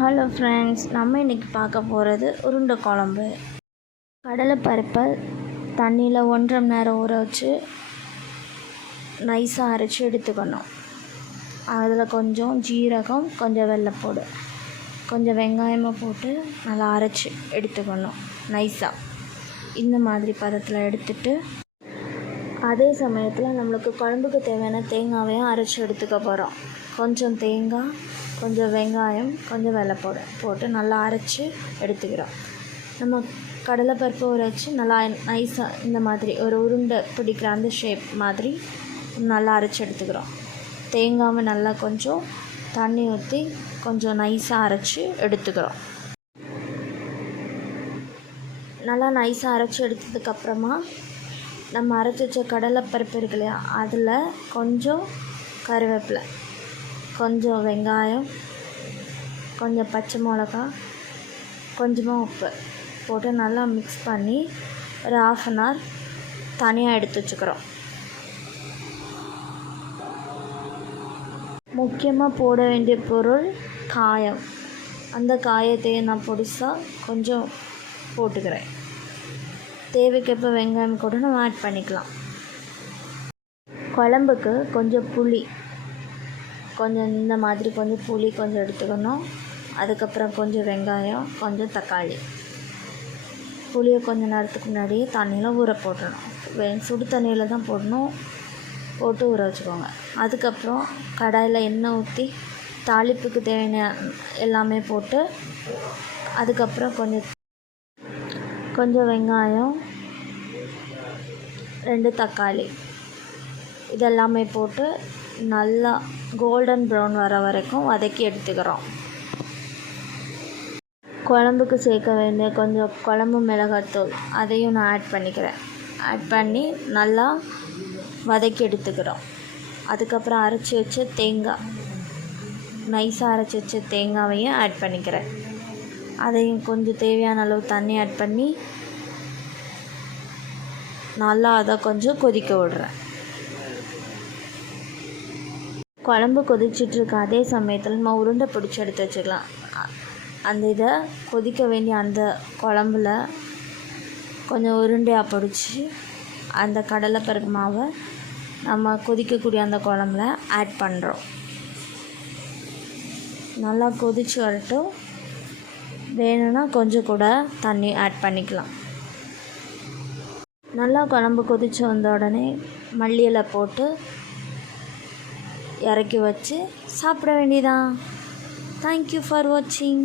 Hello friends, நம்ம இன்றைக்கி பார்க்க போகிறது உருண்டை குழம்பு. கடலைப்பருப்பை தண்ணியில் 1.5 மணி நேரம் ஊற வச்சு நைஸாக அரைச்சி எடுத்துக்கணும். அதில் கொஞ்சம் ஜீரகம், கொஞ்சம் வெள்ளைப்பூடு, கொஞ்சம் வெங்காயமாக போட்டு நல்லா அரைச்சி எடுத்துக்கணும் நைஸாக. இந்த மாதிரி பதத்தில் எடுத்துட்டு அதே சமயத்தில் நம்மளுக்கு குழம்புக்கு தேவையான தேங்காவையும் அரைச்சி எடுத்துக்க போகிறோம். கொஞ்சம் தேங்காய், கொஞ்சம் வெங்காயம், கொஞ்சம் வெள்ளைப்பூடு போட்டு நல்லா அரைச்சி எடுத்துக்கிறோம். நம்ம கடலைப்பருப்பு ஊற வச்சு நல்லா நைஸாக இந்த மாதிரி ஒரு உருண்டை பிடிக்கிற அந்த ஷேப் மாதிரி நல்லா அரைச்சி எடுத்துக்கிறோம். தேங்காவை நல்லா கொஞ்சம் தண்ணி ஊற்றி கொஞ்சம் நைஸாக அரைச்சி எடுத்துக்கிறோம். நல்லா நைஸாக அரைச்சி எடுத்ததுக்கப்புறமா நம்ம அரைச்சி வச்ச கடலைப்பருப்பு இருக்கு இல்லையா, அதில் கொஞ்சம் கருவேப்பிலை, கொஞ்சம் வெங்காயம், கொஞ்சம் பச்சை மிளகா, கொஞ்சமாக உப்பு போட்டு நல்லா மிக்ஸ் பண்ணி ஒரு 1/2 அன் ஹவர் தனியாக எடுத்து வச்சுக்கிறோம். முக்கியமாக போட வேண்டிய பொருள் காயம். அந்த காயத்தையும் நான் பொடிசாக கொஞ்சம் போட்டுக்கிறேன். தேவைக்கேற்ப வெங்காயம் கூட நம்ம ஆட் பண்ணிக்கலாம். குழம்புக்கு கொஞ்சம் புளி, கொஞ்சம் இந்த மாதிரி கொஞ்சம் புளி கொஞ்சம் எடுத்துக்கணும். அதுக்கப்புறம் கொஞ்சம் வெங்காயம், கொஞ்சம் தக்காளி. புளியை கொஞ்சம் நேரத்துக்கு முன்னாடியே தண்ணியில் ஊற போட்டுடணும். சுடு தண்ணியில் தான் போடணும். போட்டு ஊற வச்சுக்கோங்க. அதுக்கப்புறம் கடாயில் எண்ணெய் ஊற்றி தாளிப்புக்கு தேவையான எல்லாமே போட்டு அதுக்கப்புறம் கொஞ்சம் வெங்காயம், 2 தக்காளி இதெல்லாமே போட்டு நல்லா கோல்டன் ப்ரௌன் வர வரைக்கும் வதக்கி எடுத்துக்கிறோம். குழம்புக்கு சேர்க்க வேண்டிய கொஞ்சம் குழம்பு மிளகாத்தூள் அதையும் நான் ஆட் பண்ணிக்கிறேன். ஆட் பண்ணி நல்லா வதக்கி எடுத்துக்கிறோம். அதுக்கப்புறம் அரைச்சி வச்ச தேங்காய், நைஸாக அரைச்சி வச்ச தேங்காவையும் ஆட் பண்ணிக்கிறேன். அதையும் கொஞ்சம் தேவையான அளவு தண்ணி ஆட் பண்ணி நல்லா அதை கொஞ்சம் கொதிக்க விடுறேன். குழம்பு கொதிச்சிட்ருக்க அதே சமயத்தில் நம்ம உருண்டை பிடிச்சி எடுத்து வச்சுக்கலாம். அந்த இதை கொதிக்க வேண்டிய அந்த குழம்புல கொஞ்சம் உருண்டையாக பிடிச்சி அந்த கடலைப்பருப்பு மாவை நம்ம கொதிக்கக்கூடிய அந்த குழம்புல ஆட் பண்ணுறோம். நல்லா கொதித்து வரட்டும். வேணும்னா கொஞ்சம் கூட தண்ணி ஆட் பண்ணிக்கலாம். நல்லா குழம்பு கொதித்து வந்த உடனே மல்லி இலை போட்டு இறக்கி வச்சு சாப்பிட வேண்டியதான். தேங்க்யூ ஃபார் வாட்சிங்.